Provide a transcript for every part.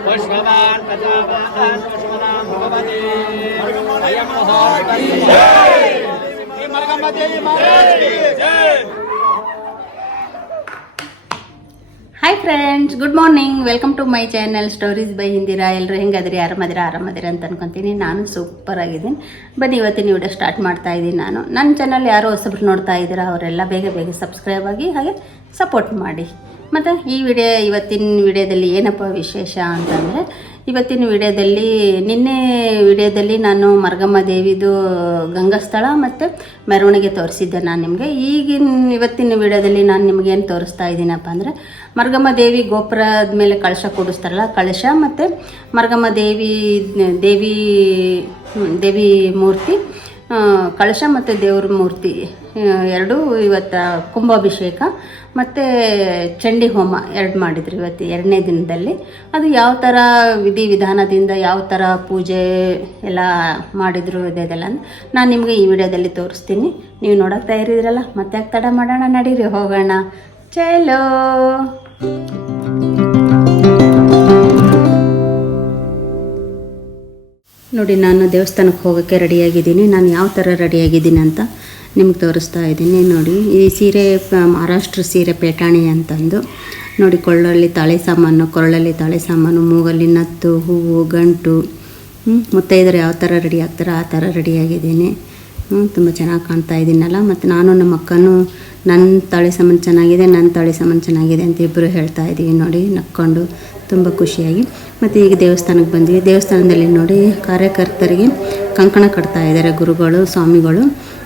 पुष्पवान् प्रजावान् पुष्पवान् भगवते अयं महोत्सवः श्री मरगम्मदेवी महाराज की जय hi friends good morning welcome to my channel stories by Indira ಎಲ್ಲರೂ ಹೆಂಗದ್ರಿ ಆರಾಮದಿರ ಆರಾಮದಿರ ಅಂತ ಅನ್ಕೊಂತೀನಿ ನಾನು ಸೂಪರ್ ಆಗಿದ್ದೀನಿ ಬನ್ನಿ ಇವತ್ತಿನ ವಿಡಿಯೋ ಸ್ಟಾರ್ಟ್ ಮಾಡ್ತಾ ಇದ್ದೀನಿ ನಾನು ನನ್ನ ಚಾನಲ್ ಯಾರೋ ಹೊಸಬ್ರು ನೋಡ್ತಾ ಇದ್ದೀರಾ ಅವರೆಲ್ಲ ಬೇಗ ಬೇಗ ಸಬ್ಸ್ಕ್ರೈಬ್ ಆಗಿ ಹಾಗೆ ಸಪೋರ್ಟ್ ಮಾಡಿ ಮತ್ತು ಈ ವಿಡಿಯೋ ಇವತ್ತಿನ ವಿಡಿಯೋದಲ್ಲಿ ಏನಪ್ಪ ವಿಶೇಷ ಅಂತಂದರೆ, ಇವತ್ತಿನ ವಿಡಿಯೋದಲ್ಲಿ ನಿನ್ನೆ ವಿಡಿಯೋದಲ್ಲಿ ನಾನು ಮರ್ಗಮ್ಮ ದೇವಿದು ಗಂಗಸ್ಥಳ ಮತ್ತು ಮೆರವಣಿಗೆ ತೋರಿಸಿದ್ದೆ ನಾನು ನಿಮಗೆ. ಈಗಿನ ಇವತ್ತಿನ ವಿಡಿಯೋದಲ್ಲಿ ನಾನು ನಿಮ್ಗೆ ಏನು ತೋರಿಸ್ತಾ ಇದ್ದೀನಪ್ಪ ಅಂದರೆ, ಮರ್ಗಮ್ಮ ದೇವಿ ಗೋಪುರದ ಮೇಲೆ ಕಳಶ ಕೂಡಿಸ್ತಾರಲ್ಲ, ಕಳಶ ಮತ್ತು ಮರ್ಗಮ್ಮ ದೇವಿ ದೇವಿ ದೇವಿ ಮೂರ್ತಿ ಕಳಶ ಮತ್ತು ದೇವ್ರ ಮೂರ್ತಿ. ಎರಡೂ, ಇವತ್ತು ಕುಂಭಾಭಿಷೇಕ ಮತ್ತು ಚಂಡಿ ಹೋಮ ಎರಡು ಮಾಡಿದ್ರು ಇವತ್ತು ಎರಡನೇ ದಿನದಲ್ಲಿ. ಅದು ಯಾವ ಥರ ವಿಧಿ ವಿಧಾನದಿಂದ ಯಾವ ಥರ ಪೂಜೆ ಎಲ್ಲ ಮಾಡಿದ್ರು ಇದೆಲ್ಲ ನಾನು ನಿಮಗೆ ಈ ವಿಡಿಯೋದಲ್ಲಿ ತೋರಿಸ್ತೀನಿ. ನೀವು ನೋಡೋಕೆ ತಯಾರಿದ್ರಲ್ಲ ಮತ್ತೆ ಯಾಕೆ ತಡ ಮಾಡೋಣ, ನಡೀರಿ, ಹೋಗೋಣ. ಚಲೋ. ನೋಡಿ, ನಾನು ದೇವಸ್ಥಾನಕ್ಕೆ ಹೋಗೋಕ್ಕೆ ರೆಡಿಯಾಗಿದ್ದೀನಿ ನಾನು ಯಾವ ಥರ ರೆಡಿಯಾಗಿದ್ದೀನಿ ಅಂತ. ನಿಮ್ಗೆ ತೋರಿಸ್ತಾ ಇದ್ದೀನಿ. ನೋಡಿ, ಈ ಸೀರೆ ಮಹಾರಾಷ್ಟ್ರ ಸೀರೆ ಪೇಟಾಣಿ ಅಂತಂದು. ನೋಡಿ, ಕೊಳ್ಳಲ್ಲಿ ತಾಳೆ ಸಾಮಾನು, ಕೊರಳಲ್ಲಿ ತಾಳೆ ಸಾಮಾನು, ಮೂಗಲ್ಲಿ ನತ್ತು, ಹೂವು, ಗಂಟು ಮತ್ತು ಮುತ್ತೈದರು ಯಾವ ಥರ ರೆಡಿ ಆಗ್ತಾರೋ ಆ ಥರ ರೆಡಿಯಾಗಿದ್ದೀನಿ ತುಂಬ ಚೆನ್ನಾಗಿ ಕಾಣ್ತಾ ಇದ್ದೀನಲ್ಲ ಮತ್ತು ನಾನು ನಮ್ಮ ಅಕ್ಕನೂ ನನ್ನ ತಾಳೆ ಸಾಮಾನು ಚೆನ್ನಾಗಿದೆ ನನ್ನ ತಾಳೆ ಸಾಮಾನು ಚೆನ್ನಾಗಿದೆ ಅಂತ ಇಬ್ಬರು ಹೇಳ್ತಾ ಇದ್ದೀವಿ ನೋಡಿ, ನಕ್ಕೊಂಡು ತುಂಬ ಖುಷಿಯಾಗಿ. ಮತ್ತು ಈಗ ದೇವಸ್ಥಾನಕ್ಕೆ ಬಂದ್ವಿ. ದೇವಸ್ಥಾನದಲ್ಲಿ ನೋಡಿ ಕಾರ್ಯಕರ್ತರಿಗೆ ಕಂಕಣ ಕಟ್ತಾ ಇದ್ದಾರೆ ಗುರುಗಳು, ಸ್ವಾಮಿಗಳು.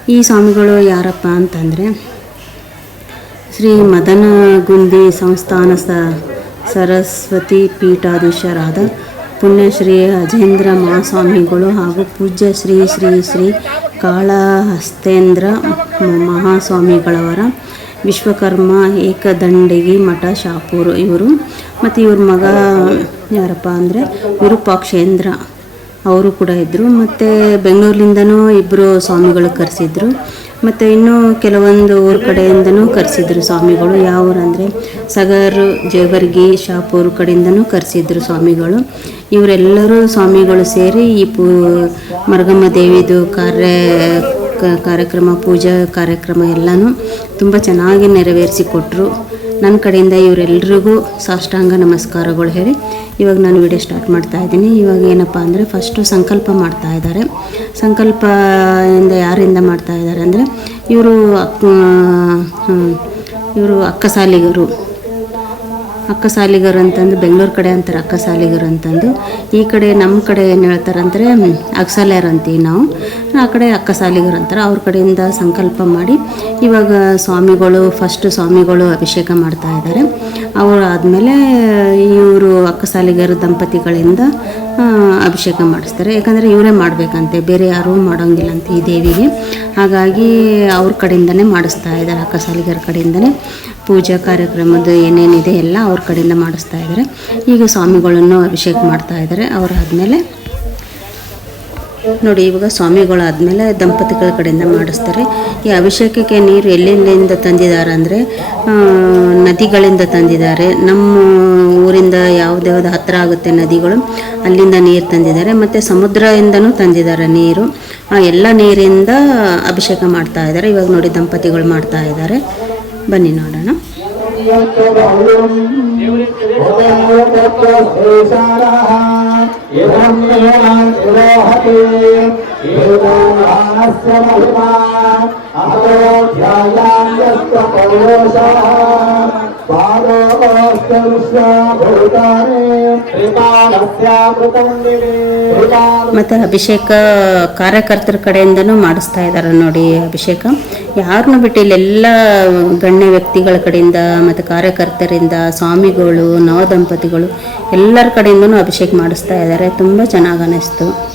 ಈ ಸ್ವಾಮಿಗಳು ಯಾರಪ್ಪ ಅಂತಂದರೆ ಶ್ರೀ ಮದನಗುಂದಿ ಸಂಸ್ಥಾನ ಸ ಸರಸ್ವತಿ ಪೀಠಾಧೀಶರಾದ ಪುಣ್ಯಶ್ರೀ ಅಜೇಂದ್ರ ಮಹಾಸ್ವಾಮಿಗಳು ಹಾಗೂ ಪೂಜ್ಯ ಶ್ರೀ ಶ್ರೀ ಶ್ರೀ ಕಾಳಹಸ್ತೇಂದ್ರ ಮಹಾಸ್ವಾಮಿಗಳವರ ವಿಶ್ವಕರ್ಮ ಏಕದಂಡಿಗಿ ಮಠ ಶಾಪೂರು ಇವರು. ಮತ್ತು ಇವ್ರ ಮಗ ಯಾರಪ್ಪ ಅಂದರೆ ವಿರೂಪಾಕ್ಷೇಂದ್ರ ಅವರು ಕೂಡ ಇದ್ದರು ಮತ್ತು ಬೆಂಗಳೂರಿನಿಂದನೂ ಇಬ್ಬರು ಸ್ವಾಮಿಗಳು ಕರೆಸಿದ್ರು. ಮತ್ತು ಇನ್ನೂ ಕೆಲವೊಂದು ಊರ ಕಡೆಯಿಂದನೂ ಕರೆಸಿದ್ರು ಸ್ವಾಮಿಗಳು. ಯಾವ ಊರಂದರೆ ಸಗರ್, ಜೇವರ್ಗಿ, ಶಾಪೂರ್ ಕಡೆಯಿಂದನೂ ಕರೆಸಿದ್ರು ಸ್ವಾಮಿಗಳು. ಇವರೆಲ್ಲರೂ ಸ್ವಾಮಿಗಳು ಸೇರಿ ಈ ಪೂ, ಮರಗಮ್ಮ ದೇವಿದು ಕಾರ್ಯ ಕಾರ್ಯಕ್ರಮ, ಪೂಜಾ ಕಾರ್ಯಕ್ರಮ ಎಲ್ಲನೂ ತುಂಬ ಚೆನ್ನಾಗಿ ನೆರವೇರಿಸಿಕೊಟ್ರು ನನ್ನ ಕಡೆಯಿಂದ ಇವರೆಲ್ರಿಗೂ ಸಾಷ್ಟಾಂಗ ನಮಸ್ಕಾರಗಳು ಹೇಳಿ. ಇವಾಗ ನಾನು ವಿಡಿಯೋ ಸ್ಟಾರ್ಟ್ ಮಾಡ್ತಾ ಇದ್ದೀನಿ. ಇವಾಗ ಏನಪ್ಪ ಅಂದರೆ ಫಸ್ಟು ಸಂಕಲ್ಪ ಮಾಡ್ತಾ ಇದ್ದಾರೆ. ಸಂಕಲ್ಪ ಇಂದ ಯಾರಿಂದ ಮಾಡ್ತಾ ಇದ್ದಾರೆ ಅಂದರೆ ಇವರು ಇವರು ಅಕ್ಕಸಾಲಿಗರು. ಅಕ್ಕಸಾಲಿಗರು ಅಂತಂದು, ಬೆಂಗಳೂರು ಕಡೆ ಅಂತಾರೆ ಅಕ್ಕ ಸಾಲಿಗರು ಅಂತಂದು. ಈ ಕಡೆ ನಮ್ಮ ಕಡೆ ಏನು ಹೇಳ್ತಾರೆ ಅಂದರೆ ಅಂತೀವಿ ನಾವು. ಆ ಕಡೆ ಅಕ್ಕ ಸಾಲಿಗರು ಅಂತಾರೆ. ಅವ್ರ ಕಡೆಯಿಂದ ಸಂಕಲ್ಪ ಮಾಡಿ ಇವಾಗ ಸ್ವಾಮಿಗಳು ಫಸ್ಟ್ ಸ್ವಾಮಿಗಳು ಅಭಿಷೇಕ ಮಾಡ್ತಾ ಇದ್ದಾರೆ ಅವರು ಆದಮೇಲೆ ಇವರು ಅಕ್ಕ ಸಾಲಿಗರು ದಂಪತಿಗಳಿಂದ ಅಭಿಷೇಕ ಮಾಡಿಸ್ತಾರೆ. ಯಾಕಂದರೆ ಇವರೇ ಮಾಡಬೇಕಂತೆ. ಬೇರೆ ಯಾರೂ ಮಾಡೋಂಗಿಲ್ಲ ಅಂತ ಈ ದೇವಿಗೆ. ಹಾಗಾಗಿ ಅವ್ರ ಕಡೆಯಿಂದನೇ ಮಾಡಿಸ್ತಾ ಇದ್ದಾರೆ ಅಕ್ಕಸಾಲಿಗರ ಕಡೆಯಿಂದನೇ. ಪೂಜಾ ಕಾರ್ಯಕ್ರಮದ ಏನೇನಿದೆ ಎಲ್ಲ ಅವ್ರ ಕಡೆಯಿಂದ ಮಾಡಿಸ್ತಾ ಇದ್ದಾರೆ. ಈಗ ಸ್ವಾಮಿಗಳನ್ನು ಅಭಿಷೇಕ ಮಾಡ್ತಾ ಇದ್ದಾರೆ ಅವರಾದಮೇಲೆ ನೋಡಿ, ಇವಾಗ ಸ್ವಾಮಿಗಳಾದಮೇಲೆ ದಂಪತಿಗಳ ಕಡೆಯಿಂದ ಮಾಡಿಸ್ತಾರೆ. ಈ ಅಭಿಷೇಕಕ್ಕೆ ನೀರು ಎಲ್ಲೆಲ್ಲಿಂದ ತಂದಿದ್ದಾರೆ ಅಂದರೆ ನದಿಗಳಿಂದ ತಂದಿದ್ದಾರೆ. ನಮ್ಮ ಊರಿಂದ ಯಾವುದ್ಯಾವ್ದು ಯಾವ್ದು ಹತ್ತಿರ ಆಗುತ್ತೆ ನದಿಗಳು, ಅಲ್ಲಿಂದ ನೀರು ತಂದಿದ್ದಾರೆ. ಮತ್ತು ಸಮುದ್ರದಿಂದನೂ ತಂದಿದ್ದಾರೆ ನೀರು. ಎಲ್ಲ ನೀರಿಂದ ಅಭಿಷೇಕ ಮಾಡ್ತಾ ಇದ್ದಾರೆ. ಇವಾಗ ನೋಡಿ, ದಂಪತಿಗಳು ಮಾಡ್ತಾ ಇದ್ದಾರೆ. ಬನ್ನಿ ನೋಡೋಣ. रोहते देवोगानस्य महिमा अतो ध्यायान्यस्य परोषः ಮತ್ತು ಅಭಿಷೇಕ ಕಾರ್ಯಕರ್ತರ ಕಡೆಯಿಂದನೂ ಮಾಡಿಸ್ತಾ ಇದ್ದಾರೆ ನೋಡಿ ಅಭಿಷೇಕ. ಯಾರನ್ನೂ ಬಿಟ್ಟು ಇಲ್ಲೆಲ್ಲ ಗಣ್ಯ ವ್ಯಕ್ತಿಗಳ ಕಡೆಯಿಂದ ಮತ್ತು ಕಾರ್ಯಕರ್ತರಿಂದ ಸ್ವಾಮಿಗಳು, ನವದಂಪತಿಗಳು ಎಲ್ಲರ ಕಡೆಯಿಂದನೂ ಅಭಿಷೇಕ ಮಾಡಿಸ್ತಾ ಇದ್ದಾರೆ ತುಂಬ ಚೆನ್ನಾಗಿ ಅನ್ನಿಸ್ತು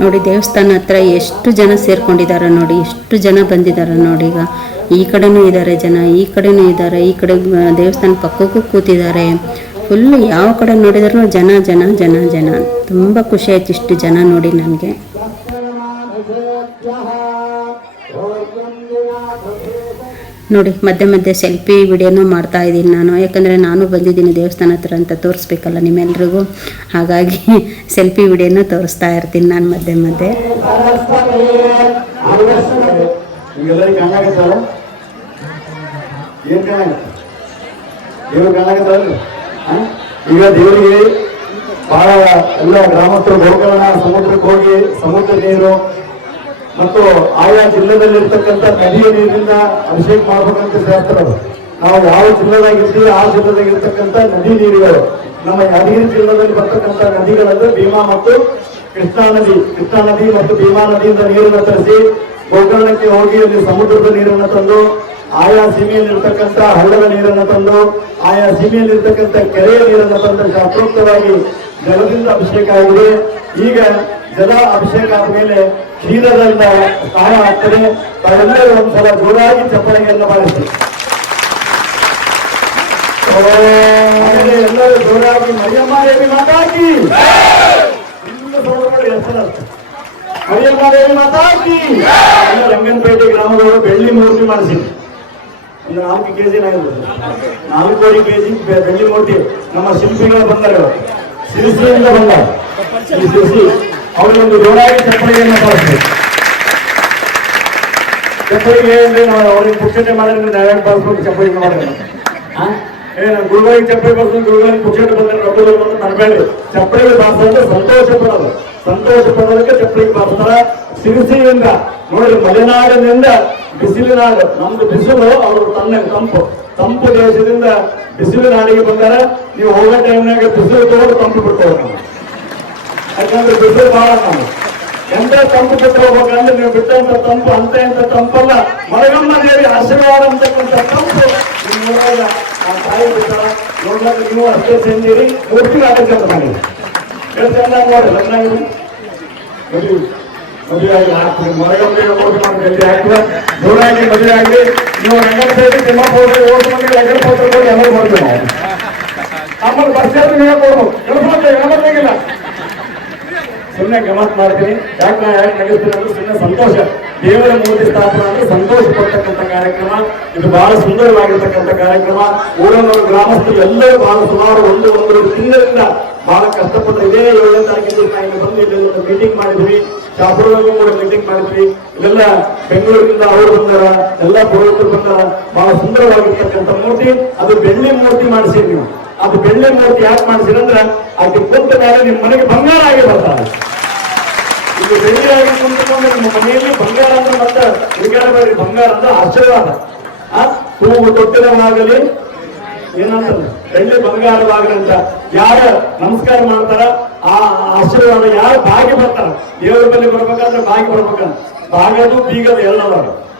ನೋಡಿ, ದೇವಸ್ಥಾನ ಹತ್ರ ಎಷ್ಟು ಜನ ಸೇರ್ಕೊಂಡಿದ್ದಾರೆ ನೋಡಿ, ಎಷ್ಟು ಜನ ಬಂದಿದ್ದಾರೆ ನೋಡಿ ಈಗ. ಈ ಕಡೆನೂ ಇದ್ದಾರೆ ಜನ, ಈ ಕಡೆನೂ ಇದ್ದಾರೆ ಈ ಕಡೆ ದೇವಸ್ಥಾನ ಪಕ್ಕಕ್ಕೂ ಕೂತಿದ್ದಾರೆ ಫುಲ್ಲು ಯಾವ ಕಡೆ ನೋಡಿದ್ರು ಜನ ಜನ ಜನ ಜನ. ತುಂಬ ಖುಷಿ ಆಯ್ತು ಇಷ್ಟು ಜನ ನೋಡಿ ನನಗೆ. ನೋಡಿ, ಮಧ್ಯೆ ಮಧ್ಯೆ ಸೆಲ್ಫಿ ವಿಡಿಯೋನೂ ಮಾಡ್ತಾ ಇದ್ದೀನಿ ನಾನು. ಯಾಕಂದರೆ ನಾನು ಬಂದಿದ್ದೀನಿ ದೇವಸ್ಥಾನ ಹತ್ರ ಅಂತ ತೋರಿಸ್ಬೇಕಲ್ಲ ನಿಮ್ಮೆಲ್ರಿಗೂ. ಹಾಗಾಗಿ ಸೆಲ್ಫಿ ವಿಡಿಯೋನೂ ತೋರಿಸ್ತಾ ಇರ್ತೀನಿ ನಾನು ಮಧ್ಯೆ ಮಧ್ಯೆ. ಈಗ ದೇವರಿಗೆ ಬಹಳ ಎಲ್ಲ ಗ್ರಾಮಸ್ಥರು ಹೋಗೋಣ ಸಮುದ್ರಕ್ಕೆ ಹೋಗಿ, ಸಮುದ್ರ ನೀರು ಮತ್ತು ಆಯಾ ಜಿಲ್ಲೆದಲ್ಲಿರ್ತಕ್ಕಂಥ ನದಿಯ ನೀರಿನ ಅಭಿಷೇಕ ಮಾಡಬೇಕಂತ ಹೇಳ್ತಾರೆ. ನಾವು ಯಾವ ಜಿಲ್ಲೆದಾಗಿರ್ತೀವಿ, ಆ ಜಿಲ್ಲೆದಾಗಿರ್ತಕ್ಕಂಥ ನದಿ ನೀರುಗಳು. ನಮ್ಮ ಯಾದಗಿರಿ ಜಿಲ್ಲೆದಲ್ಲಿ ಬರ್ತಕ್ಕಂಥ ನದಿಗಳಂದ್ರೆ ಭೀಮಾ ಮತ್ತು ಕೃಷ್ಣಾ ನದಿ. ಕೃಷ್ಣಾ ನದಿ ಮತ್ತು ಭೀಮಾ ನದಿಯಿಂದ ನೀರನ್ನು ತರಿಸಿ ಗೋಕರ್ಣಕ್ಕೆ ಹೋಗಿ ಅಲ್ಲಿ ಸಮುದ್ರದ ನೀರನ್ನು ತಂದು, ಆಯಾ ಸೀಮೆಯಲ್ಲಿರ್ತಕ್ಕಂಥ ಹಳ್ಳದ ನೀರನ್ನು ತಂದು, ಆಯಾ ಸೀಮೆಯಲ್ಲಿರ್ತಕ್ಕಂಥ ಕೆರೆಯ ನೀರನ್ನು ತಂದು ಶಾಸ್ತ್ರೋಕ್ತವಾಗಿ ಜಲದಿಂದ ಅಭಿಷೇಕ ಆಗಿದೆ. ಈಗ ಜಲ ಅಭಿಷೇಕ ಆದ್ಮೇಲೆ ಕ್ಷೀರದಿಂದ ಸ್ನಾನ ಆಗ್ತದೆ. ತಾವೆಲ್ಲರೂ ಒಂದ್ಸಲ ಜೋರಾಗಿ ಚಪ್ಪಲಿಗೆಯನ್ನು ಮಾಡಿಸಿ ಎಲ್ಲರೂ ಜೋರಾಗಿ ಮರಿಯಮ್ಮ ದೇವಿ ಮಾತಾಕಿ ಇನ್ನು ಸೌರಗಳು ಹೆಸರರ್ಥ ಮರಿಯಮ್ಮ ದೇವಿ ಮಾತಾಕಿ ರಂಗನಪೇಟೆ ಗ್ರಾಮದವರು ಬೆಳ್ಳಿ ಮೂರ್ತಿ ಮಾಡಿಸಿ. ನಾಲ್ಕು ಕೆಜಿ ನಾಲ್ಕೂವರೆ ಕೆಜಿ ಬೆಳ್ಳಿ ಮೂರ್ತಿ. ನಮ್ಮ ಶಿಲ್ಪಿಗಳು ಬಂದರು. ಸಿರಿಸಿಯಿಂದ ಬಂದ. ಅವರೊಂದು ಜೋರಾಗಿ ಚಪ್ಪಳಿಯನ್ನು ಬಳಸಬೇಕು ಚಪ್ಪಳಿಗೆ ಅಂದ್ರೆ ನಾವು ಅವ್ರಿಗೆ ಪುಕ್ಷತೆ ಮಾಡಿದ್ರೆ ನಾವೇ ಬಳಸ್ಬೇಕು ಚಪ್ಪಳಿಗೆ ಮಾಡಿದ್ರೆ? ಏ, ನಾನು ಗುರುಗಳಿಗೆ ಚಪ್ಪಲಿ ಬರ್ತೀನಿ ಗುರುಗಳಿಗೆ ಪುಕ್ಷತೆ ಬಂದ್ರೆ ರಬ್ಬರು ಬಂದ್ರೆ ತರಬೇಡಿ ಚಪ್ಪಳಿಗೆ ಬಾರಿಸೋದು ಸಂತೋಷ ಪಡೋದು ಸಂತೋಷ ಪಡೋದಕ್ಕೆ ಚಪ್ಪಳಿಗೆ ಬಾರಿಸ್ತಾರ ಸಿರಿಸಿಯಿಂದ ನೋಡಿ ಮಲೆನಾಡಿನಿಂದ ಬಿಸಿಲಿನಾಡು ನಮ್ದು ಬಿಸಿಲು ಅವರು ತನ್ನ ತಂಪು. ತಂಪು ದೇಶದಿಂದ ಬಿಸಿಲು ನಾಡಿಗೆ ಬಂದಾರ. ನೀವು ಹೋಗೋ ಟೈಮ್ನಾಗ ಬಿಸಿಲು ತೋರು ತಂಪು ಬಿಟ್ಟು ಬಿಸಿಲು ಬಹಳ ನಾವು ಎಂತ ತಂಪು ಬಿಟ್ಟು ಹೋಗ್ಬೇಕಂದ್ರೆ ನೀವು ಬಿಟ್ಟಂತ ತಂಪು, ಅಂತ ಎಂತ ತಂಪಲ್ಲ. ಮರಗಮ್ಮ ದೇವಿ ಆಶೀರ್ವಾದ ಅಂತಕ್ಕಂಥ ತಂಪು. ನಿಮ್ಮ ಆ ತಾಯಿ ಬಿಟ್ಟ ನೋಡ್ಲಕ್ಕೆ ನೀವು ಅಷ್ಟೇ ಸೇರಿ ಮೂರ್ತಿ ಆಟಕ್ಕೆ ಮಾಡಿ ಎಷ್ಟು ಚಂದ ನೋಡಿ, ಲಗ್ನ ಇದು ಮದುವೆ ಮದುವೆ ಆಗಿ ಹಾಕ್ತೀವಿ ಮರಗಮ್ಮಿಗೆ ಮೋಸ ಮಾಡಿ ಗಟ್ಟಿ ಹಾಕಿದ ಜೋರಾಗಿ ಮದುವೆ ಆಗಲಿ ನೀವು ರಂಗಪೇಟೆ ತಿಮ್ಮಪ್ಪ ಓಟ್ ಮಾಡಿ ಪತ್ರ ಕೊಟ್ಟು ಎಲ್ಲರೂ ಮಾಡ್ತೀವಿ ನಾವು ಆಮೇಲೆ ಬರ್ಸಿದ್ರೆ ನೀವೇ ಕೊಡ್ಬೇಕು. ಎಲ್ಲ ಗಮನಿಲ್ಲ ಸುಮ್ಮನೆ ಗಮತ್ ಮಾಡ್ತೀನಿ. ಯಾಕೆ ಯಾಕೆ ನಡೆಸ್ತೀನಿ ಅಂದ್ರೆ ಸುಮ್ಮನೆ ಸಂತೋಷ. ದೇವರ ಮೂರ್ತಿ ಸ್ಥಾಪನೆ ಅಂದ್ರೆ ಸಂತೋಷ ಪಡ್ತಕ್ಕಂಥ ಕಾರ್ಯಕ್ರಮ. ಇದು ಬಹಳ ಸುಂದರವಾಗಿರ್ತಕ್ಕಂಥ ಕಾರ್ಯಕ್ರಮ. ಊರನ್ನೂರು ಗ್ರಾಮಸ್ಥರು ಎಲ್ಲರೂ ಬಹಳ ಸುಮಾರು ಒಂದು ಒಂದು ತಿಂಗಳಿಂದ ಬಹಳ ಕಷ್ಟಪಟ್ಟು ಇದೇ ಏಳನೇ ತಾರೀಕಿಗೆ ನಾವು ಬಂದು ಇಲ್ಲಿ ಒಂದು ಮೀಟಿಂಗ್ ಮಾಡಿದ್ವಿ. ಶಾಪುರದಲ್ಲೂ ಕೂಡ ಮೀಟಿಂಗ್ ಮಾಡಿದ್ವಿ. ಇಲ್ಲೆಲ್ಲ ಬೆಂಗಳೂರಿನಿಂದ ಅವರು ಬಂದಾರ, ಎಲ್ಲ ಪುರೋಹಿತರು ಬಂದಾರ. ಬಹಳ ಸುಂದರವಾಗಿರ್ತಕ್ಕಂಥ ಮೂರ್ತಿ. ಅದು ಬೆಳ್ಳಿ ಮೂರ್ತಿ ಮಾಡಿಸಿ ನೀವು. ಅದು ಬೆಳ್ಳೆ ಮೂರ್ತಿ ಯಾಕೆ ಮಾಡಿಸಿರಿ ಅಂದ್ರೆ ಅದು ಕುಂತ ಮೇಲೆ ನಿಮ್ಮ ಮನೆಗೆ ಬಂಗಾರ ಆಗಿ ಬರ್ತಾರೆ ಇದು ಬೆಳ್ಳಿಯಾಗಿ ಕುಂತ್ಕೊಂಡು ನಿಮ್ಮ ಮನೆಯಲ್ಲಿ ಬಂಗಾರ ಅಂದ್ರೆ ಮತ್ತೆ ಹುಡುಗಾಡಬೇಡಿ ಬಂಗಾರ ಅಂದ್ರೆ ಆಶೀರ್ವಾದ. ಆ? ಹೂವು ತೊಟ್ಟಿರವಾಗಲಿ ಏನಂತ ಬೆಳ್ಳಿ ಬಂಗಾರವಾಗಲಿ ಅಂತ. ಯಾರ ನಮಸ್ಕಾರ ಮಾಡ್ತಾರ, ಆ ಆಶೀರ್ವಾದ ಯಾರು ಬಾಗಿ ಬರ್ತಾರ? ದೇವರ ಬಳಿ ಬರ್ಬೇಕಂದ್ರೆ ಬಾಗಿ ಬರ್ಬೇಕಂತ. ಬಾಗದು ಬೀಗದು ಎಲ್ಲದ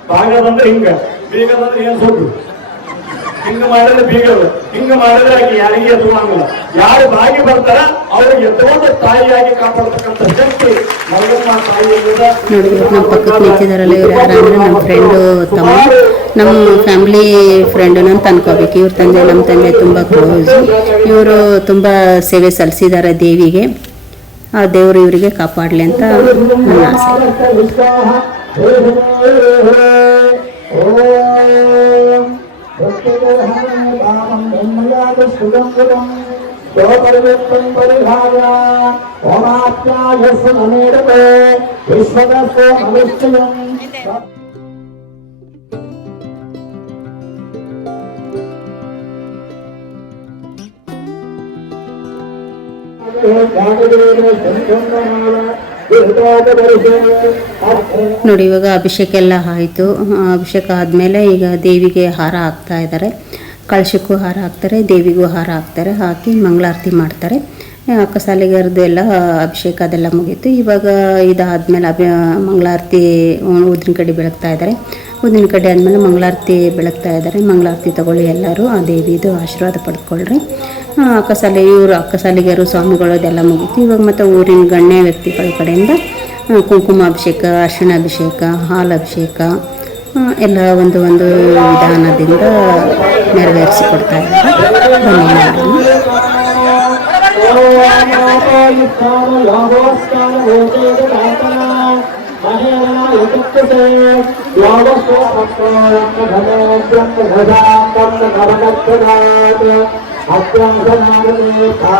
ಬಾಗದಂದ್ರೆ ಹಿಂಗ. ಬೀಗದಂದ್ರೆ ಏನ್ ಸುಟ್ಟು ಹಿಂಗ ಮಾಡಿದ್ರೆ ಬೀಗರು ಹಿಂಗ ಮಾಡಿದ್ರೆ ಆಕೆ ಯಾರಿಗೆ ಎತ್ತುವಂಗಿಲ್ಲ ಯಾರು ಬಾಗಿ ಬರ್ತಾರ ಅವ್ರಿಗೆ ಎತ್ತುವಂತ ತಾಯಿಯಾಗಿ ಕಾಪಾಡ್ತಕ್ಕಂಥ ಶಕ್ತಿ ಮಲ್ಲಮ್ಮ ತಾಯಿಯಿಂದ ನಮ್ಮ ಪಕ್ಕಕ್ಕೆ ಇವ್ರು ನಮ್ಮ ಫ್ರೆಂಡು ತಮ್ಮ ನಮ್ಮ ಫ್ಯಾಮಿಲಿ ಫ್ರೆಂಡು ಅಂತ ಅನ್ಕೋಬೇಕು ಇವ್ರ ತಂದೆ ನಮ್ಮ ತಂದೆ ತುಂಬ ಕ್ಲೋಸು ಇವರು ತುಂಬ ಸೇವೆ ಸಲ್ಲಿಸಿದ್ದಾರೆ ದೇವಿಗೆ ಆ ದೇವರು ಇವರಿಗೆ ಕಾಪಾಡಲಿ ಅಂತ ನನ್ನ ಆಸೆ यस्यदेहमेन कामं ब्रह्मयादस्तुजं स्वपरिवृत्तं परिभाया ओमाप्यायस्य नमेरते विश्वदस्य अनिश्चयम् Thank you. ನೋಡಿ, ಇವಾಗ ಅಭಿಷೇಕ ಎಲ್ಲ ಆಯಿತು. ಅಭಿಷೇಕ ಆದಮೇಲೆ ಈಗ ದೇವಿಗೆ ಹಾರ ಹಾಕ್ತಾ ಇದ್ದಾರೆ. ಕಳಶಕ್ಕೂ ಹಾರ ಹಾಕ್ತಾರೆ, ದೇವಿಗೂ ಹಾರ ಹಾಕ್ತಾರೆ, ಹಾಕಿ ಮಂಗಳಾರತಿ ಮಾಡ್ತಾರೆ. ಕಸಾಲಿಗರದ್ದು ಎಲ್ಲ ಅಭಿಷೇಕ ಅದೆಲ್ಲ ಮುಗೀತು. ಇವಾಗ ಇದಾದಮೇಲೆ ಅಭಿ, ಮಂಗಳಾರತಿ ಉದ್ದಿನ ಕಡ್ಡಿ ಬೆಳಗ್ತಾ ಇದ್ದಾರೆ. ಉದ್ದಿನ ಕಡ್ಡಿ ಆದಮೇಲೆ ಮಂಗಳಾರತಿ ಬೆಳಗ್ತಾ ಇದ್ದಾರೆ. ಮಂಗಳಾರತಿ ತಗೊಳ್ಳಿ ಎಲ್ಲರೂ, ಆ ದೇವಿದು ಆಶೀರ್ವಾದ ಪಡ್ಕೊಳ್ರಿ. ಅಕ್ಕಸಾಲಿ ಇವರು ಅಕ್ಕಸಾಲಿಗರು ಸ್ವಾಮಿಗಳು ಅದೆಲ್ಲ ಮುಗೀತು. ಇವಾಗ ಮತ್ತು ಊರಿನ ಗಣ್ಯ ವ್ಯಕ್ತಿಗಳ ಕಡೆಯಿಂದ ಆ, ಕುಂಕುಮಾಭಿಷೇಕ ಅರಿಶಿಣಾಭಿಷೇಕ ಹಾಲಭಿಷೇಕ ಅಭಿಷೇಕ ಎಲ್ಲ ಒಂದು ಒಂದು ವಿಧಾನದಿಂದ ನೆರವೇರಿಸಿಕೊಡ್ತಾ ಇದ್ದಾರೆ. ಬನ್ನಿ ನೋಡೋಣ.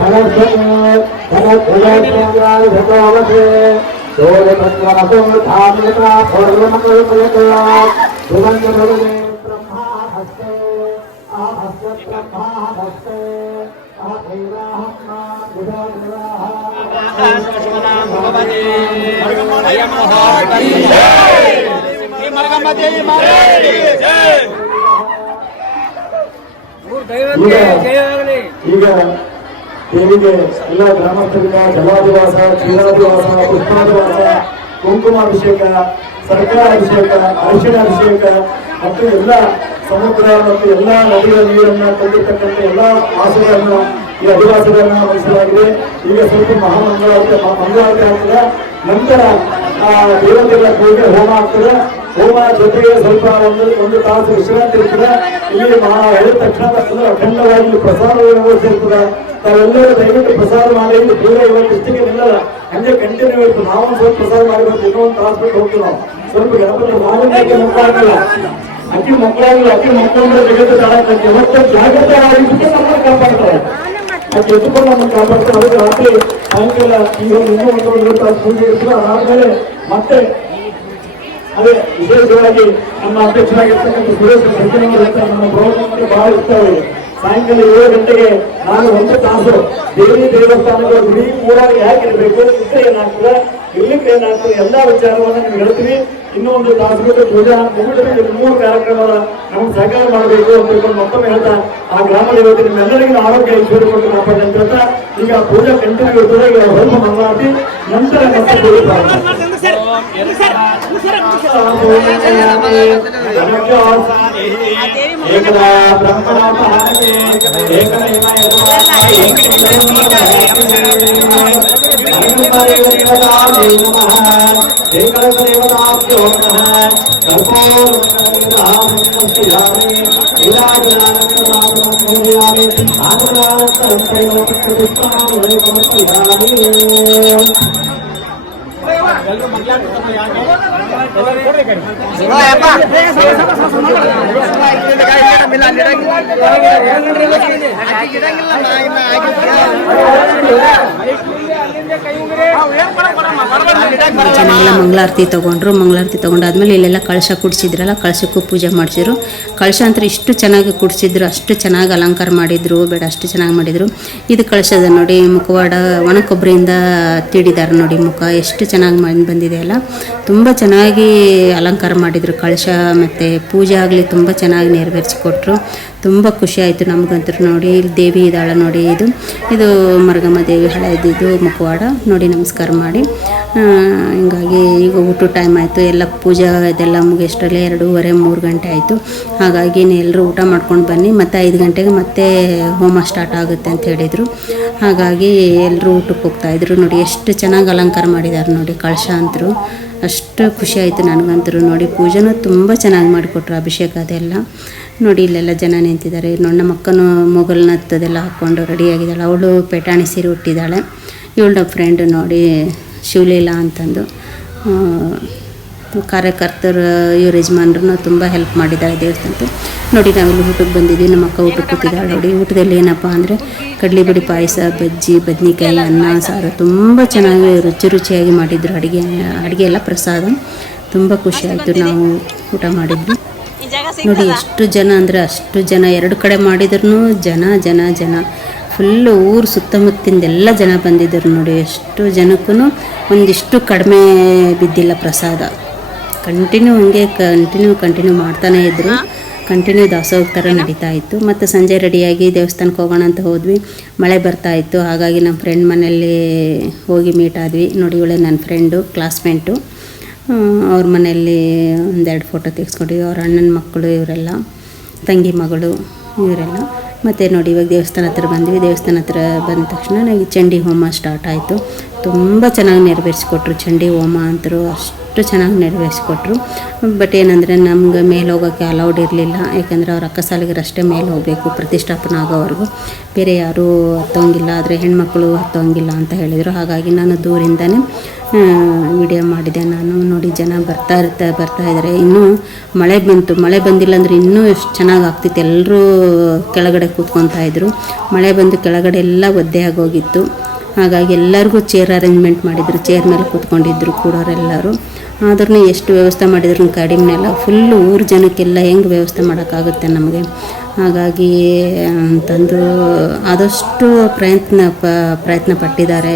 ಭಗವತಿ ಅಯ್ಯಮ್ಮ ಶ್ರೀ ಮರಗಮ್ಮ ದೇವಿ ಮಹಾರಾಜ್ ಈಗ ದೇವಿಗೆ ಎಲ್ಲ ಗ್ರಾಮಸ್ಥರಿಂದ ಜಲಾದಿವಾಸ ಕ್ಷೀರಾದಿವಾಸ ಪುಷ್ಪಾದಿವಾಸ ಕುಂಕುಮಾಭಿಷೇಕ ಸರ್ಕಾರ ಅಭಿಷೇಕ ಅರಿಶಿಣ ಅಭಿಷೇಕ ಮತ್ತು ಎಲ್ಲ ಸಮುದ್ರ ಮತ್ತು ಎಲ್ಲ ನದಿಗಳ ನೀರನ್ನು ತಂದಿರ್ತಕ್ಕಂಥ ಎಲ್ಲ ವಾಸಗಳನ್ನು ಈ ಅಧಿವಾಸಗಳನ್ನ ವಹಿಸಲಾಗಿದೆ. ಈಗ ಸ್ವಲ್ಪ ಮಹಾಮಂಗಳಾರತಿ ಮಂಗಳಾರತಿ ಆಗ್ತದೆ. ನಂತರ ದೇವತೆಗಳ ಪೂಜೆ ಹೋಮ ಆಗ್ತದೆ. ಹೋಮ ಜೊತೆಗೆ ಸ್ವಲ್ಪ ಒಂದು ಒಂದು ತಾಸು ವಿಶ್ರಾಂತಿ ಇರ್ತದೆ. ಇಲ್ಲಿ ಹೇಳಿದ ತಕ್ಷಣ ಬರ್ತದೆ ಅಖಂಡವಾಗಿ ಇಲ್ಲಿ ಪ್ರಸಾದ ವ್ಯವಸ್ಥೆ ಇರ್ತದೆ ತಾವೆಲ್ಲರೂ ದಯವಿಟ್ಟು ಪ್ರಸಾದ ಮಾಡಿ. ಇಲ್ಲಿ ದೂರ ಇವತ್ತು ಇಷ್ಟಕ್ಕೆ ನಿಲ್ಲಲ್ಲ ಹಂಗೆ ಕಂಟಿನ್ಯೂ ಇರ್ತದೆ ನಾವು ಸ್ವಲ್ಪ ಪ್ರಸಾದ ಮಾಡಬೇಕು. ಇನ್ನೊಂದು ತಾಸು ಬಿಟ್ಟು ಹೋಗ್ತೀವಿ ನಾವು. ಸ್ವಲ್ಪ ಗಣಪತಿ ಮಾಲಿನ್ಯಕ್ಕೆ ಮಕ್ಕಳಾಗಿಲ್ಲ ಅಕ್ಕಿ ಮಕ್ಕಳಾಗಿಲ್ಲ ಅಕ್ಕಿ ಮಕ್ಕಳಂದ್ರೆ ಜಗತ್ತು ಜಾಗೃತವಾಗಿದ್ದಕ್ಕೆ ನಮ್ಮನ್ನು ಕಾಪಾಡ್ತಾರೆ. ಎದ್ದುಕೊಂಡು ನಮ್ಮನ್ನು ಕಾಪಾಡ್ತಾರೆ ರಾತ್ರಿ ಸಾಯಂಕಾಲ ಒಂದು ಇನ್ನೂ ಒಂದು ತಾಸು ಪೂಜೆ ಇರ್ತದೆ ಮತ್ತೆ ಅದೇ ವಿಶೇಷವಾಗಿ ನಮ್ಮ ಅಧ್ಯಕ್ಷರಾಗಿರ್ತಕ್ಕಂಥ ಸುರೇಶ್ ಅಂತ ನಮ್ಮ ಪ್ರೋಗ್ರಾಮ್ಗೆ ಬಹಳ ಸಾಯಂಕಾಲ ಏಳು ಗಂಟೆಗೆ ನಾನು ಒಂದು ತಾಸು ದೇವಿ ದೇವಸ್ಥಾನಗಳ ಗುಡಿ ಊರಾಗ ಯಾಕೆ ಇರಬೇಕು? ಇದ್ರೆ ಏನಾಗ್ತದೆ? ಇರ್ಲಿಕ್ಕೆ ಏನಾಗ್ತದೆ ಎಲ್ಲ ವಿಚಾರವನ್ನು ನಿಮ್ಗೆ ಹೇಳ್ತೀವಿ. ಇನ್ನೊಂದು ತಾಸು ಬಿಟ್ಟು ಪೂಜಾ. ಮುಗಿದ್ರೆ ಮೂರು ಕಾರ್ಯಕ್ರಮದ ನಮ್ಗೆ ಸಹಕಾರ ಮಾಡಬೇಕು ಅಂತ ತಿಳ್ಕೊಂಡು ಮತ್ತೊಮ್ಮೆ ಹೇಳ್ತಾ, ಆ ಗ್ರಾಮದ ಇವತ್ತು ನಿಮ್ಮೆಲ್ಲರಿಗೂ ಆರೋಗ್ಯ ಐಶ್ವರ್ಯ ಕೊಟ್ಟು ಕಾಪಾಡಿ ಅಂತ ಹೇಳ್ತಾ, ಈಗ ಪೂಜಾ ಕಂಟಿನ್ಯೂ ಇರ್ತದೆ. ಈಗ ಸ್ವಲ್ಪ ಮಂಗಳಾರತಿ ನಂತರ ಮತ್ತೆ ಪೂಜೆ ಪ್ರಾರಂಭ ಏಕದಾ ಬ್ರಹ್ಮಣೋಪಹಾರಕೆ ಏಕಮೇವ ಜನ ಎಲ್ಲ ಮಂಗಳಾರತಿ ತೊಗೊಂಡ್ರು, ಮಂಗಳಾರತಿ ತೊಗೊಂಡಾದ್ಮೇಲೆ ಇಲ್ಲೆಲ್ಲ ಕಳಶ ಕುಡಿಸಿದ್ರಲ್ಲ, ಕಳಶಕ್ಕೂ ಪೂಜೆ ಮಾಡಿಸಿದ್ರು. ಕಳಶ ಅಂತ ಇಷ್ಟು ಚೆನ್ನಾಗಿ ಕುಡಿಸಿದ್ರು, ಅಷ್ಟು ಚೆನ್ನಾಗಿ ಅಲಂಕಾರ ಮಾಡಿದ್ರು, ಬೇಡ, ಅಷ್ಟು ಚೆನ್ನಾಗಿ ಮಾಡಿದರು. ಇದು ಕಳಶದ ನೋಡಿ, ಮುಖವಾಡ ಒಣ ಕೊಬ್ಬರಿಯಿಂದ ತಿಡಿದಾರೆ ನೋಡಿ ಮುಖ, ಎಷ್ಟು ಚೆನ್ನಾಗಿ ಮಾಡಿ ಬಂದಿದೆ ಅಲ್ಲ. ತುಂಬ ಚೆನ್ನಾಗಿ ಅಲಂಕಾರ ಮಾಡಿದರು ಕಳಶ, ಮತ್ತು ಪೂಜೆ ಆಗಲಿ ತುಂಬ ಚೆನ್ನಾಗಿ ನೆರವೇರಿಸಿಕೊಟ್ರು ತುಂಬ ಖುಷಿ ಆಯಿತು ನಮಗಂತೂ ನೋಡಿ, ಇಲ್ಲಿ ದೇವಿ ಇದ್ದಾಳೆ ನೋಡಿ ಇದು. ಇದು ಮರಗಮ್ಮ ದೇವಿ ಹಳೆಯದಿದ್ದು ಮುಖವಾಡ. ನೋಡಿ ನಮಸ್ಕಾರ ಮಾಡಿ. ಹೀಗಾಗಿ ಈಗ ಊಟ ಟೈಮ್ ಆಯಿತು. ಎಲ್ಲ ಪೂಜೆ ಇದೆಲ್ಲ ಮುಗಿಯಷ್ಟರಲ್ಲಿ ಎರಡೂವರೆ, ಮೂರು ಗಂಟೆ ಆಯಿತು. ಹಾಗಾಗಿ ಎಲ್ಲರೂ ಊಟ ಮಾಡ್ಕೊಂಡು ಬನ್ನಿ. ಮತ್ತು ಐದು ಗಂಟೆಗೆ ಮತ್ತೆ ಹೋಮ ಸ್ಟಾರ್ಟ್ ಆಗುತ್ತೆ ಅಂತ ಹೇಳಿದರು. ಹಾಗಾಗಿ ಎಲ್ಲರೂ ಊಟಕ್ಕೆ ಹೋಗ್ತಾಯಿದ್ರು ನೋಡಿ ಎಷ್ಟು ಚೆನ್ನಾಗಿ ಅಲಂಕಾರ ಮಾಡಿದ್ದಾರೆ ನೋಡಿ ಕಳಶ ಅಂತರು ಅಷ್ಟು ಖುಷಿ ಆಯಿತು ನನಗಂತರೂ ನೋಡಿ ಪೂಜೆನೂ ತುಂಬ ಚೆನ್ನಾಗಿ ಮಾಡಿಕೊಟ್ರು ಅಭಿಷೇಕ ಅದೆಲ್ಲ. ನೋಡಿ ಇಲ್ಲೆಲ್ಲ ಜನ ನಿಂತಿದ್ದಾರೆ. ನನ್ನ ಮಕ್ಕನೂ ಮೊಗಲ್ನತ್ತದೆಲ್ಲ ಹಾಕ್ಕೊಂಡು ರೆಡಿಯಾಗಿದ್ದಾಳೆ ಅವಳು ಪೇಟಾಣಿ ಸೀರೆ ಹುಟ್ಟಿದ್ದಾಳೆ ಇವಳ ಫ್ರೆಂಡ್ ನೋಡಿ ಶಿವಲೀಲಾ ಅಂತಂದು. ಕಾರ್ಯಕರ್ತರು, ಇವ್ರ ಯಜಮಾನ್ರು ತುಂಬ ಹೆಲ್ಪ್ ಮಾಡಿದ್ದಾರೆ ದೇವಸ್ಥಾನಕ್ಕೆ ನೋಡಿ ನಾವಿಲ್ಲಿ ಊಟಕ್ಕೆ ಬಂದಿದ್ದೀವಿ ನಮ್ಮ ಅಕ್ಕ ಊಟಕ್ಕೆ ಕೂತಿದ್ದಾಳೆ ನೋಡಿ. ಊಟದಲ್ಲಿ ಏನಪ್ಪ ಅಂದರೆ ಕಡಲೆ ಬಡಿ ಪಾಯಸ, ಬಜ್ಜಿ, ಬದ್ನಿಕಾಯಿ, ಅನ್ನ, ಸಾರು ತುಂಬ ಚೆನ್ನಾಗಿ ರುಚಿ ರುಚಿಯಾಗಿ ಮಾಡಿದ್ರು ಅಡುಗೆ ಅಡುಗೆ ಎಲ್ಲ ಪ್ರಸಾದ. ತುಂಬ ಖುಷಿಯಾಯಿತು ನಾವು ಊಟ ಮಾಡಿದ್ವಿ. ನೋಡಿ ಎಷ್ಟು ಜನ ಅಂದರೆ ಅಷ್ಟು ಜನ, ಎರಡು ಕಡೆ ಮಾಡಿದ್ರು ಜನ ಜನ ಜನ. ಫುಲ್ಲು ಊರು ಸುತ್ತಮುತ್ತಿಂದೆಲ್ಲ ಜನ ಬಂದಿದ್ದರು ನೋಡಿ. ಎಷ್ಟು ಜನಕ್ಕೂ ಒಂದಿಷ್ಟು ಕಡಿಮೆ ಬಿದ್ದಿಲ್ಲ ಪ್ರಸಾದ. ಕಂಟಿನ್ಯೂ ಹಂಗೆ ಕಂಟಿನ್ಯೂ ಕಂಟಿನ್ಯೂ ಮಾಡ್ತಾನೇ ಇದ್ದರು ಕಂಟಿನ್ಯೂ ದಾಸೋಹ ಥರ ನಡೀತಾ ಇತ್ತು. ಮತ್ತು ಸಂಜೆ ರೆಡಿಯಾಗಿ ದೇವಸ್ಥಾನಕ್ಕೆ ಹೋಗೋಣ ಅಂತ ಹೋದ್ವಿ. ಮಳೆ ಬರ್ತಾ ಇತ್ತು. ಹಾಗಾಗಿ ನಮ್ಮ ಫ್ರೆಂಡ್ ಮನೆಯಲ್ಲಿ ಹೋಗಿ ಮೀಟ್ ಆದ್ವಿ. ನೋಡಿ, ಇವಳೆ ನನ್ನ ಫ್ರೆಂಡು ಕ್ಲಾಸ್ಮೇಟು ಅವ್ರ ಮನೆಯಲ್ಲಿ ಒಂದೆರಡು ಫೋಟೋ ತೆಗೆಸ್ಕೊಂಡಿದ್ವಿ ಅವ್ರ ಅಣ್ಣನ ಮಕ್ಕಳು, ಇವರೆಲ್ಲ, ತಂಗಿ ಮಗಳು, ಇವರೆಲ್ಲ. ಮತ್ತು ನೋಡಿ, ಇವಾಗ ದೇವಸ್ಥಾನ ಹತ್ರ ಬಂದ್ವಿ. ದೇವಸ್ಥಾನ ಹತ್ರ ಬಂದ ತಕ್ಷಣ ನನಗೆ ಚಂಡಿ ಹೋಮ ಸ್ಟಾರ್ಟ್ ಆಯಿತು. ತುಂಬ ಚೆನ್ನಾಗಿ ನೆರವೇರಿಸ್ಕೊಟ್ರು. ಚಂಡಿ ಹೋಮ ಅಂತರು ಅಷ್ಟು ಚೆನ್ನಾಗಿ ನೆರವೇರಿಸ್ಕೊಟ್ರು. ಬಟ್ ಏನಂದರೆ, ನಮ್ಗೆ ಮೇಲೆ ಹೋಗೋಕ್ಕೆ ಅಲೌಡ್ ಇರಲಿಲ್ಲ. ಯಾಕಂದರೆ ಅವ್ರ ಅಕ್ಕ ಸಾಲಿಗರಷ್ಟೇ ಮೇಲೆ ಹೋಗಬೇಕು, ಪ್ರತಿಷ್ಠಾಪನೆ ಆಗೋವರೆಗೂ. ಬೇರೆ ಯಾರೂ ಹತ್ತೋಂಗಿಲ್ಲ, ಆದರೆ ಹೆಣ್ಮಕ್ಳು ಹತ್ತೋಂಗಿಲ್ಲ ಅಂತ ಹೇಳಿದರು. ಹಾಗಾಗಿ ನಾನು ದೂರಿಂದನೇ ವಿಡಿಯೋ ಮಾಡಿದೆ. ನಾನು ನೋಡಿ ಜನ ಬರ್ತಾ ಇರ್ತಾ, ಬರ್ತಾ ಇದ್ದಾರೆ ಇನ್ನೂ ಮಳೆ ಬಂತು. ಮಳೆ ಬಂದಿಲ್ಲ ಅಂದರೆ ಇನ್ನೂ ಎಷ್ಟು ಚೆನ್ನಾಗಿ ಆಗ್ತಿತ್ತು. ಎಲ್ಲರೂ ಕೆಳಗಡೆ ಕೂತ್ಕೊತಾ ಇದ್ರು. ಮಳೆ ಬಂದು ಕೆಳಗಡೆ ಎಲ್ಲ ಒದ್ದೆ ಆಗೋಗಿತ್ತು. ಹಾಗಾಗಿ ಎಲ್ಲರಿಗೂ ಚೇರ್ ಅರೇಂಜ್ಮೆಂಟ್ ಮಾಡಿದರು. ಚೇರ್ ಮೇಲೆ ಕೂತ್ಕೊಂಡಿದ್ರು ಕೂಡೋರೆಲ್ಲರೂ ಆದ್ರೂ ಎಷ್ಟು ವ್ಯವಸ್ಥೆ ಮಾಡಿದ್ರು ಕಡಿಮೆ ಅಲ್ಲ ಫುಲ್ಲು ಊರು ಜನಕ್ಕೆಲ್ಲ ಹೆಂಗೆ ವ್ಯವಸ್ಥೆ ಮಾಡೋಕ್ಕಾಗುತ್ತೆ ನಮಗೆ? ಹಾಗಾಗಿ ಅಂತಂದು ಆದಷ್ಟು ಪ್ರಯತ್ನ ಪ್ರಯತ್ನ ಪಟ್ಟಿದ್ದಾರೆ.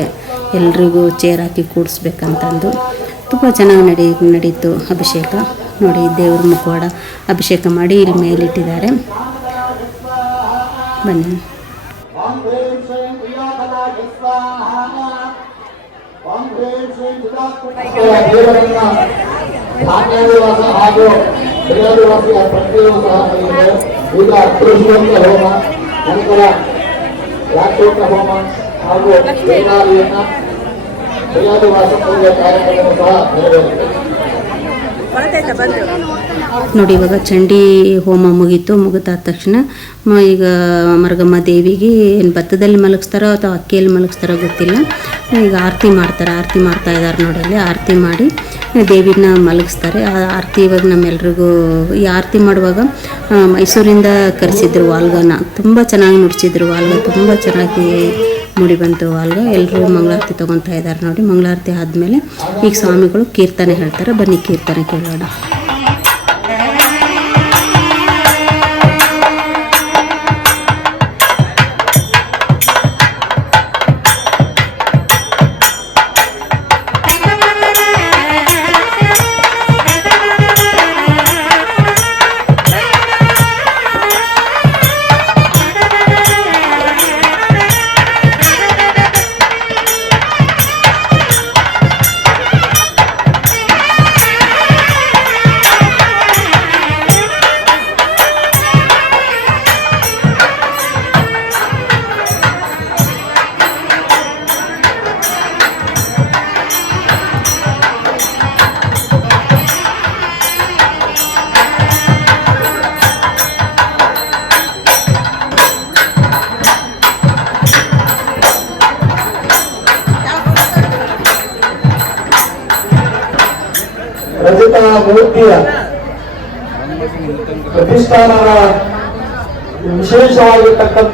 ಎಲ್ರಿಗೂ ಚೇರ್ ಹಾಕಿ ಕೂಡಿಸ್ಬೇಕಂತಂದು ತುಂಬ ಚೆನ್ನಾಗಿ ನಡಿ, ನಡೀತು ಅಭಿಷೇಕ. ನೋಡಿ, ದೇವ್ರ ಮುಖವಾಡ ಅಭಿಷೇಕ ಮಾಡಿ ಇಲ್ಲಿ ಮೇಲಿಟ್ಟಿದ್ದಾರೆ. ಬನ್ನಿ. ಹಾಗೂ ಹೋಮ ಹೋಮ ಹಾಗೂ ನೋಡಿ, ಇವಾಗ ಚಂಡಿ ಹೋಮ ಮುಗೀತು, ಮುಗಿದಾದ ತಕ್ಷಣ ಈಗ ಮರಗಮ್ಮ ದೇವಿಗೆ ಏನು ಭತ್ತದಲ್ಲಿ ಮಲಗಿಸ್ತಾರೋ ಅಥವಾ ಅಕ್ಕಿಯಲ್ಲಿ ಮಲಗಿಸ್ತಾರೋ ಗೊತ್ತಿಲ್ಲ. ಈಗ ಆರತಿ ಮಾಡ್ತಾರೆ, ಆರತಿ ಮಾಡ್ತಾ ಇದ್ದಾರೆ ನೋಡಿ ಅಲ್ಲಿ, ಆರತಿ ಮಾಡಿ ದೇವಿನ ಮಲಗಿಸ್ತಾರೆ. ಆ ಆರತಿ ಇವಾಗ ನಮ್ಮೆಲ್ರಿಗೂ, ಈ ಆರತಿ ಮಾಡುವಾಗ ಮೈಸೂರಿಂದ ಕರೆಸಿದ್ರು ವಾಲ್ಗನ. ತುಂಬ ಚೆನ್ನಾಗಿ ನುಡಿಸಿದ್ರು ವಾಲ್ಗ, ತುಂಬ ಚೆನ್ನಾಗಿ ಮುಡಿ ಬಂತು ಅಲ್ಗ ಎಲ್ಲರೂ ಮಂಗಳಾರತಿ ತೊಗೊತಾ ಇದ್ದಾರೆ ನೋಡಿ. ಮಂಗಳಾರತಿ ಆದಮೇಲೆ ಈಗ ಸ್ವಾಮಿಗಳು ಕೀರ್ತನೆ ಹೇಳ್ತಾರೆ. ಬನ್ನಿ ಕೀರ್ತನೆ ಕೇಳೋಣ.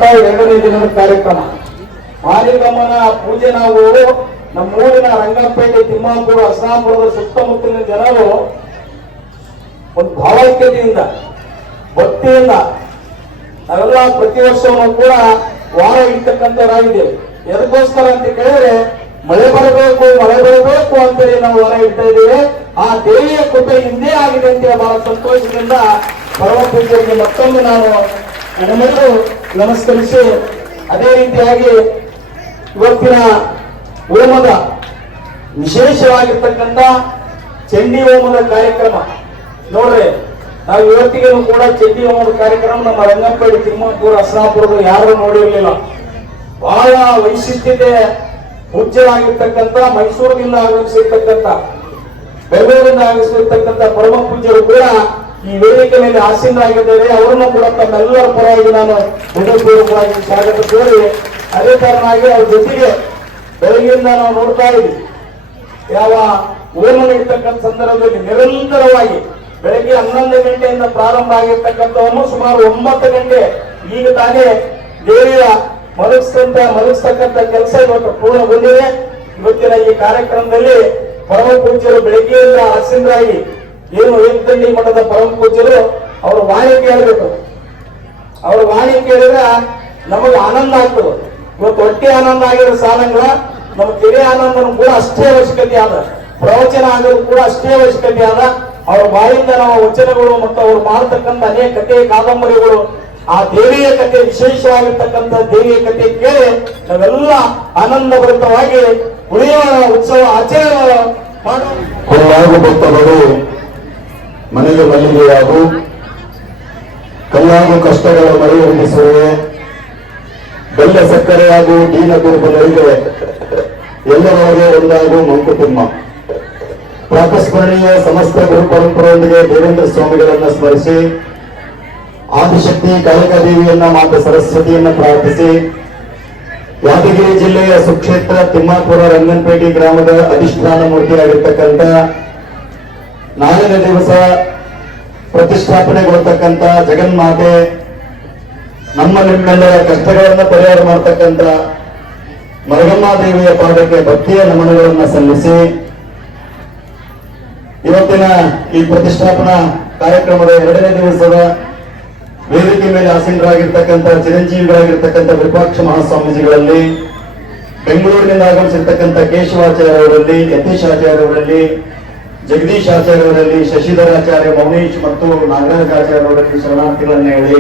ವಿಶೇಷವಾಗಿರ್ತಕ್ಕಂಥ ಎರಡನೇ ದಿನದ ಕಾರ್ಯಕ್ರಮ. ಮಾರಿಕಮ್ಮನ ಪೂಜೆ ನಾವು ನಮ್ಮೂರಿನ ರಂಗಪೇಟೆ, ತಿಮ್ಮಾಪುರ, ಅಸ್ಸಾಂಪುರದ ಸುತ್ತಮುತ್ತಲಿನ ಜನರು ಒಂದು ಭಾವೈಕ್ಯತೆಯಿಂದ, ಭಕ್ತಿಯಿಂದ ನಾವೆಲ್ಲ ಪ್ರತಿ ವರ್ಷವೂ ಕೂಡ ವಾರ ಇರ್ತಕ್ಕಂಥವರಾಗಿದ್ದೇವೆ ಎದಕ್ಕೋಸ್ಕರ ಅಂತ ಕೇಳಿದ್ರೆ, ಮಳೆ ಬರಬೇಕು ಮಳೆ ಬರಬೇಕು ಅಂತೇಳಿ ನಾವು ವಾರ ಇಡ್ತಾ ಇದ್ದೇವೆ. ಆ ದೇವಿಯ ಕೃಪೆ ಹಿಂದೆ ಆಗಿದೆ ಅಂತ ಬಹಳ ಸಂತೋಷದಿಂದ ಪರಮ ಪೂಜೆಗೆ ಮತ್ತೊಮ್ಮೆ ನಾನು ನಮ್ಮೆಲ್ಲರೂ ನಮಸ್ಕರಿಸಿ ಅದೇ ರೀತಿಯಾಗಿ ಇವತ್ತಿನ ಹೋಮದ ವಿಶೇಷವಾಗಿರ್ತಕ್ಕಂಥ ಚಂಡಿ ಹೋಮದ ಕಾರ್ಯಕ್ರಮ. ನೋಡ್ರಿ, ನಾವು ಇವತ್ತಿಗೂ ಕೂಡ ಚಂಡಿ ಹೋಮದ ಕಾರ್ಯಕ್ರಮ ನಮ್ಮ ರಂಗಂಪೇಟೆ ತಿಮ್ಮಪುರ ಹಸನಾಪುರದ ಯಾರು ನೋಡಿರಲಿಲ್ಲ. ಬಹಳ ವೈಶಿಷ್ಟ್ಯತೆ ಪೂಜ್ಯರಾಗಿರ್ತಕ್ಕಂಥ ಮೈಸೂರಿನಿಂದ ಆಗಮಿಸಿರ್ತಕ್ಕಂಥ, ಬೆಂಗಳೂರಿಂದ ಆಗಮಿಸಿರ್ತಕ್ಕಂಥ ಪರಮ ಪೂಜ್ಯರು ಕೂಡ ಈ ವೇದಿಕೆ ಮೇಲೆ ಆಸೀನರಾಗಿದ್ದಾರೆ ಅವರನ್ನು ಕೂಡ ತಮ್ಮೆಲ್ಲರ ಪರವಾಗಿ ನಾನು ಹೃದಯಪೂರ್ವಕವಾಗಿ ಸ್ವಾಗತ ಕೋರಿ, ಅದೇ ಕಾರಣವಾಗಿ ಅವ್ರ ಜೊತೆಗೆ ಬೆಳಗ್ಗೆಯಿಂದ ನಾವು ನೋಡ್ತಾ ಇದ್ದೀವಿ. ಯಾವ ಓಮನ ಇರ್ತಕ್ಕಂಥ ಸಂದರ್ಭದಲ್ಲಿ ನಿರಂತರವಾಗಿ ಬೆಳಗ್ಗೆ ಹನ್ನೊಂದು ಗಂಟೆಯಿಂದ ಪ್ರಾರಂಭ ಆಗಿರ್ತಕ್ಕಂಥವನ್ನು ಸುಮಾರು ಒಂಬತ್ತು ಗಂಟೆ. ಈಗ ತಾನೇ ದೇವಿಯ ಮಲಗಿಸ್ತಂತ, ಮಲಗಿಸ್ತಕ್ಕಂಥ ಕೆಲಸ ಇವತ್ತು ಪೂರ್ಣಗೊಂಡಿದೆ. ಇವತ್ತಿನ ಈ ಕಾರ್ಯಕ್ರಮದಲ್ಲಿ ಪರಮ ಪೂಜ್ಯರು ಬೆಳಗ್ಗೆಯಿಂದ ಆಸೀನರಾಗಿ ಏನು ಏಕದಂಡಿ ಮಠದ ಪರಮ ಪೂಜ್ಯರು ಅವರು ವಾಣಿ ಕೇಳಬೇಕು. ಅವ್ರ ವಾಣಿ ಕೇಳಿದ್ರೆ ನಮಗೆ ಆನಂದ ಆಗ್ತದೆ. ಇವತ್ತು ಹೊಟ್ಟೆ ಆನಂದ ಆಗಿರೋ ಸಾಲಂಗಳ ನಮ್ಮ ಕೆರೆ ಆನಂದನೂ ಕೂಡ ಅಷ್ಟೇ ಅವಶ್ಯಕತೆ ಆದ. ಪ್ರವಚನ ಆಗೋದು ಕೂಡ ಅಷ್ಟೇ ಅವಶ್ಯಕತೆ ಆದ. ಅವ್ರ ಬಾಯಿಂದ ನಾವು ವಚನಗಳು ಮತ್ತು ಅವ್ರು ಮಾಡತಕ್ಕಂಥ ಅನೇಕ ಕಥೆ, ಕಾದಂಬರಿಗಳು, ಆ ದೇವಿಯ ಕಥೆ ವಿಶೇಷವಾಗಿರ್ತಕ್ಕಂಥ ದೇವಿಯ ಕಥೆ ಕೇಳಿ ನಾವೆಲ್ಲ ಆನಂದಭರಿತವಾಗಿ ಉಳಿಯುವ ಉತ್ಸವ ಆಚರಣೆ ಮಾಡುವ ಭಕ್ತರು ಮನೆಗೆ ಮಲ್ಲಿಗೆಯಾಗು ಕಲ್ಲಾಗು ಕಷ್ಟಗಳ ಮರೆಯೊಂದಿಸುವೆ ಬೆಲ್ಲ ಸಕ್ಕರೆಯಾಗು ದೀನ ದುರ್ಬಲರಿಗೆ ಎಲ್ಲರೊಳಗೆ ಒಂದಾಗು ಮಂಕುತಿಮ್ಮ ಪ್ರಾತಸ್ಮರಣೀಯ ಸಮಸ್ತ ಗುರು ಪರಂಪರೆಯೊಂದಿಗೆ ದೇವೇಂದ್ರ ಸ್ವಾಮಿಗಳನ್ನ ಸ್ಮರಿಸಿ, ಆದಿಶಕ್ತಿ ದೇವಿಯನ್ನ ಮಾತಾ ಸರಸ್ವತಿಯನ್ನ ಪ್ರಾರ್ಥಿಸಿ, ಯಾದಗಿರಿ ಜಿಲ್ಲೆಯ ಸುಕ್ಷೇತ್ರ ತಿಮ್ಮಾಪುರ ರಂಗನಪೇಟೆ ಗ್ರಾಮದ ಅಧಿಷ್ಠಾನ ಮೂರ್ತಿಯಾಗಿರ್ತಕ್ಕಂಥ ನಾಳಿನ ದಿವಸ ಪ್ರತಿಷ್ಠಾಪನೆಗೊಳ್ತಕ್ಕಂಥ ಜಗನ್ಮಾತೆ ನಮ್ಮ ನಿಮ್ಮೆಲ್ಲರ ಕಷ್ಟಗಳನ್ನ ಪರಿಹಾರ ಮಾಡತಕ್ಕಂಥ ಮರಗಮ್ಮ ದೇವಿಯ ಪಾದಕ್ಕೆ ಭಕ್ತಿಯ ನಮನಗಳನ್ನು ಸಲ್ಲಿಸಿ, ಇವತ್ತಿನ ಈ ಪ್ರತಿಷ್ಠಾಪನಾ ಕಾರ್ಯಕ್ರಮದ ಎರಡನೇ ದಿವಸದ ವೇದಿಕೆ ಮೇಲೆ ಆಸೀನರಾಗಿರ್ತಕ್ಕಂಥ ಚಿರಂಜೀವಿಗಳಾಗಿರ್ತಕ್ಕಂಥ ವಿರೂಪಾಕ್ಷ ಮಹಾಸ್ವಾಮೀಜಿಗಳಲ್ಲಿ, ಬೆಂಗಳೂರಿನಿಂದ ಆಗಮಿಸಿರ್ತಕ್ಕಂಥ ಕೇಶವಾಚಾರ್ಯ ಅವರಲ್ಲಿ ಯತೀಶಾಚಾರ್ಯ ಅವರಲ್ಲಿ ಜಗದೀಶ್ ಆಚಾರ್ಯ ಅವರಲ್ಲಿ ಶಶಿಧರಾಚಾರ್ಯ ಮೌನೇಶ್ ಮತ್ತು ನಾಗರಾಜಾಚಾರ್ಯವರಲ್ಲಿ ಶರಣಾರ್ಥಿಗಳನ್ನ ಹೇಳಿ,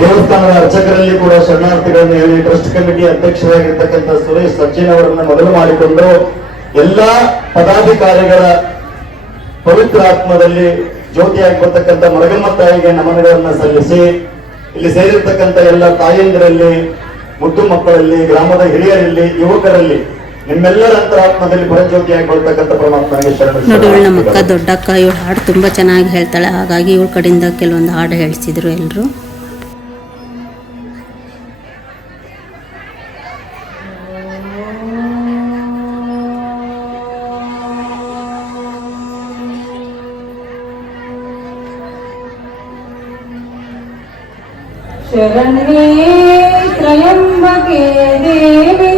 ದೇವಸ್ಥಾನದ ಅರ್ಚಕರಲ್ಲಿ ಕೂಡ ಶರಣಾರ್ಥಿಗಳನ್ನು ಹೇಳಿ, ಟ್ರಸ್ಟ್ ಕಮಿಟಿ ಅಧ್ಯಕ್ಷರಾಗಿರ್ತಕ್ಕಂಥ ಸುರೇಶ್ ಸಚಿನ್ ಅವರನ್ನ ಮೊದಲು ಮಾಡಿಕೊಂಡು ಎಲ್ಲ ಪದಾಧಿಕಾರಿಗಳ ಪವಿತ್ರ ಆತ್ಮದಲ್ಲಿ ಜ್ಯೋತಿಯಾಗಿ ಬರ್ತಕ್ಕಂಥ ಮರಗಮ್ಮ ತಾಯಿಗೆ ನಮನಗಳನ್ನ ಸಲ್ಲಿಸಿ, ಇಲ್ಲಿ ಸೇರಿರ್ತಕ್ಕಂಥ ಎಲ್ಲ ತಾಯಂದಿರಲ್ಲಿ, ಮುದ್ದು ಮಕ್ಕಳಲ್ಲಿ, ಗ್ರಾಮದ ಹಿರಿಯರಲ್ಲಿ, ಯುವಕರಲ್ಲಿ ನೋಡಿ ನಮ್ಮಕ್ಕ ನಮ್ಮ ಅಕ್ಕ ದೊಡ್ಡಕ್ಕ ಇವಳು ಹಾಡು ತುಂಬಾ ಚೆನ್ನಾಗಿ ಹೇಳ್ತಾಳೆ. ಹಾಗಾಗಿ ಇವಳ ಕಡೆಯಿಂದ ಕೆಲವೊಂದು ಹಾಡು ಹೇಳ್ತಿದ್ರು ಎಲ್ಲರೂ ಶರಣೇ ತ್ರಯಂಬಕೆ ದೇವಿ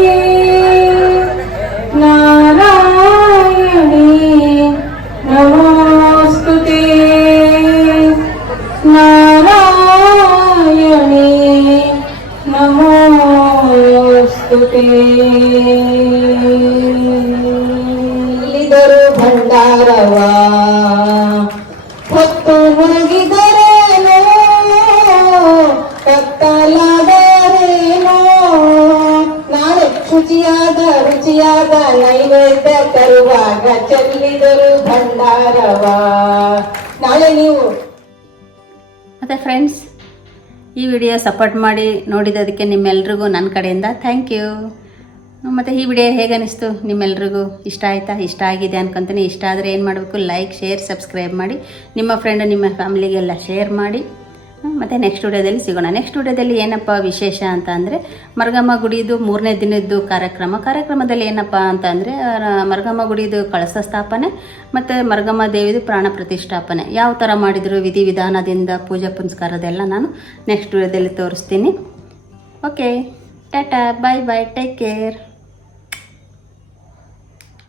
ತುಟಿದರು ಭಂಡಾರವ. ಹೊತ್ತು ಮುಳುಗಿದರೇನೋ ಕತ್ತಲಾದರೇನೋ. ನಾಳೆ ಶುಚಿಯಾದ, ರುಚಿಯಾದ ನೈವೇದ್ಯ ತರುವಾಗ ಚೆಲ್ಲಿದರು ಭಂಡಾರವ. ನಾಳೆ ನೀವು ಮತ್ತೆ ಫ್ರೆಂಡ್ಸ್ ಈ ವಿಡಿಯೋ ಸಪೋರ್ಟ್ ಮಾಡಿ ನೋಡಿದ್ದಕ್ಕೆ ನಿಮ್ಮೆಲ್ರಿಗೂ ನನ್ನ ಕಡೆಯಿಂದ ಥ್ಯಾಂಕ್ ಯು ಮತ್ತು ಈ ವಿಡಿಯೋ ಹೇಗೆ ಅನಿಸ್ತು ನಿಮ್ಮೆಲ್ರಿಗೂ? ಇಷ್ಟ ಆಯಿತಾ? ಇಷ್ಟ ಆಗಿದೆ ಅನ್ಕೊತೀನಿ. ಇಷ್ಟ ಆದರೆ ಏನು ಮಾಡಬೇಕು? ಲೈಕ್ ಶೇರ್ ಸಬ್ಸ್ಕ್ರೈಬ್ ಮಾಡಿ. ನಿಮ್ಮ ಫ್ರೆಂಡ್ ನಿಮ್ಮ ಫ್ಯಾಮಿಲಿಗೆಲ್ಲ ಶೇರ್ ಮಾಡಿ. ಮತ್ತು ನೆಕ್ಸ್ಟ್ ವಿಡಿಯೋದಲ್ಲಿ ಸಿಗೋಣ. ನೆಕ್ಸ್ಟ್ ವಿಡಿಯೋದಲ್ಲಿ ಏನಪ್ಪ ವಿಶೇಷ ಅಂತ ಅಂದರೆ, ಮರಗಮ್ಮ ಗುಡಿದು ಮೂರನೇ ದಿನದ್ದು ಕಾರ್ಯಕ್ರಮ. ಕಾರ್ಯಕ್ರಮದಲ್ಲಿ ಏನಪ್ಪ ಅಂತ ಅಂದರೆ ಮರಗಮ್ಮ ಗುಡಿದು ಕಳಸ ಸ್ಥಾಪನೆ ಮತ್ತು ಮರಗಮ್ಮ ದೇವಿದು ಪ್ರಾಣ ಪ್ರತಿಷ್ಠಾಪನೆ. ಯಾವ ಥರ ಮಾಡಿದರು ವಿಧಿವಿಧಾನದಿಂದ ಪೂಜಾ ಪುನಸ್ಕಾರದೆಲ್ಲ ನಾನು ನೆಕ್ಸ್ಟ್ ವಿಡಿಯೋದಲ್ಲಿ ತೋರಿಸ್ತೀನಿ. Okay tata bye bye take care